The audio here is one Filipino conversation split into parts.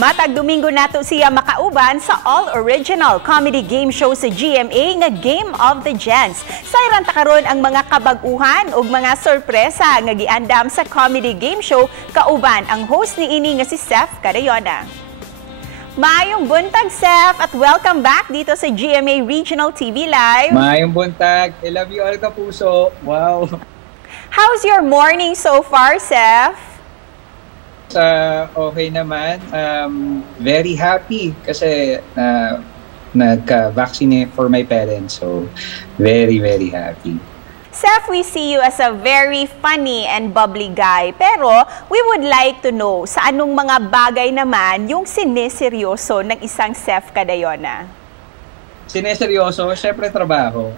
Matag Domingo nato siya makauban sa all-original comedy game show sa GMA nga Game of the Gents. Sayran ta karon ang mga kabag-uhan ug mga sorpresa nga giandam sa comedy game show kauban ang host ni ini nga si Seth Cadayona. Maayong buntag, Seth, at welcome back dito sa GMA Regional TV Live. Maayong buntag. I love you all, kapuso. Wow. How's your morning so far, Seth? Okay naman. Very happy kasi nagka-vaccinate for my parents. So, very, very happy. Seth, we see you as a very funny and bubbly guy. Pero we would like to know sa anong mga bagay naman yung sineseryoso ng isang Seth Cadayona? Sineseryoso? Syempre trabaho.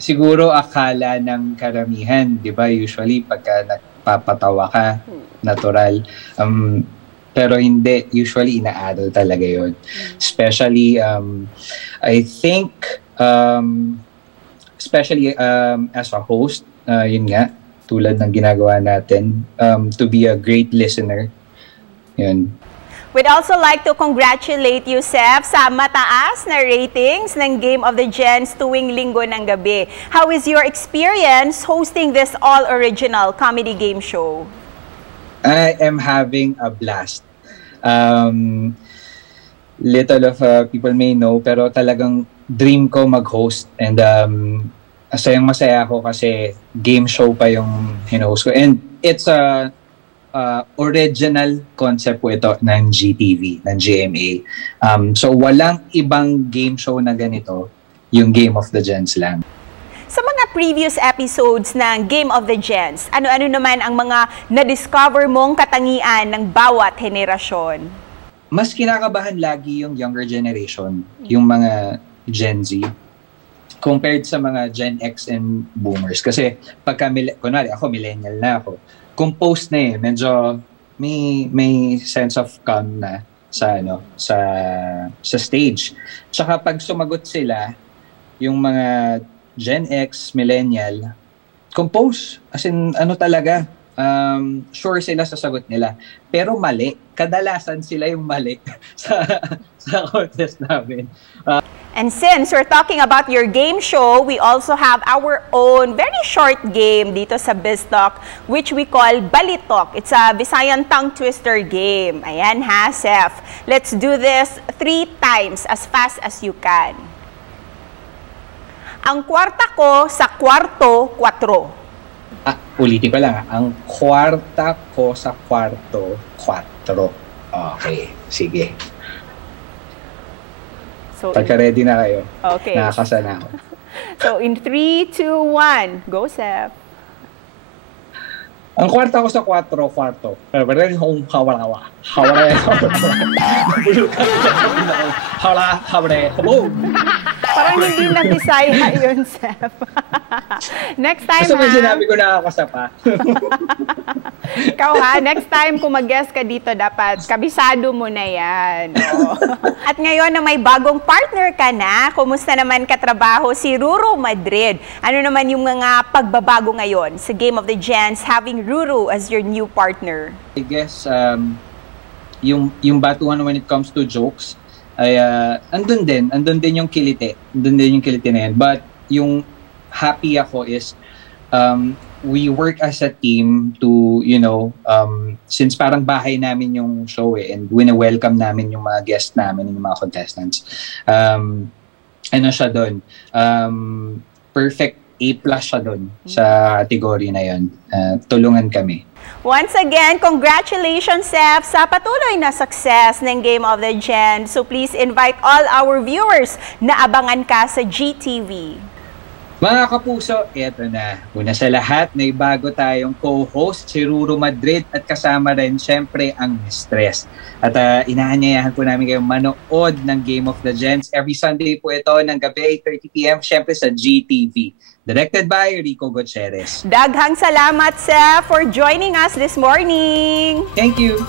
Siguro akala ng karamihan, di ba? Usually pagka nagpapatawa ka, natural. Pero hindi. Usually inaaral talaga yun. Especially, I think, especially as a host, yun nga, tulad ng ginagawa natin, to be a great listener. Yun. We'd also like to congratulate you, Seth, sa mataas na ratings ng Game of the Gents tuwing linggo ng gabi. How is your experience hosting this all-original comedy game show? I am having a blast. Little of people may know, pero talagang dream ko mag-host. And masayang-masaya ako kasi game show pa yung hinost ko. And it's a original concept po ito ng GTV, ng GMA. So walang ibang game show na ganito, yung Game of the Gents lang. Sa mga previous episodes ng Game of the Gents, ano-ano naman ang mga na-discover mong katangian ng bawat henerasyon? Mas kinakabahan lagi yung younger generation, yung mga Gen Z, compared sa mga Gen X and Boomers. Kasi pagka, kunwari ako, millennial na ako, composed na eh. Medyo may sense of calm na sa stage. Tsaka pag sumagot sila, yung mga Gen X, millennial, compose. As in, talaga, sure sila sa sagot nila. Pero mali. Kadalasan sila yung mali sa contest namin. And since we're talking about your game show, we also have our own very short game dito sa BizTalk, which we call Balitok. It's a Visayan tongue twister game. Ayan ha, Seth. Let's do this 3 times as fast as you can. Ang kwarta ko sa kwarto, 4. Ulitin ko lang. Ang kwarta ko sa kwarto, 4. Okay, sige. So, pagka-ready na kayo, okay. Nakakasa na ako. So, in 3, 2, 1, go, Seth. Ang kwarta ko sa 4, kwarto. Pero kung hawala-hawa. Parang hindi na Bisaya yun, Seth. Next time, so, may sinabi ko nakakasa pa. Ikaw ha, next time kung mag-guest ka dito, dapat kabisado mo na yan. Oh. At ngayon na may bagong partner ka na, kumusta naman katrabaho si Ruru Madrid? Ano naman yung mga pagbabago ngayon sa Game of the Gents having Ruru as your new partner? I guess, yung batuhan when it comes to jokes, ay andun din yung kilite. Andun din yung kilite na yan. But yung happy ako is, we work as a team to, since parang bahay namin yung show and wini-welcome namin yung mga guests namin, yung mga contestants. Siya doon? Perfect A+ siya doon sa category na yun. Tulungan kami. Once again, congratulations, Seth, sa patuloy na success ng Game of the Gents. So please invite all our viewers na abangan ka sa GTV. Mga kapuso, eto na. Una sa lahat, may bago tayong co-host, si Ruru Madrid, at kasama rin, syempre, ang Mistress. At inaanyayahan po namin kayong manood ng Game of the Gents. Every Sunday po ito ng gabi, 8:30 PM, syempre sa GTV. Directed by Rico Gutierrez. Daghang salamat, Seth, for joining us this morning. Thank you.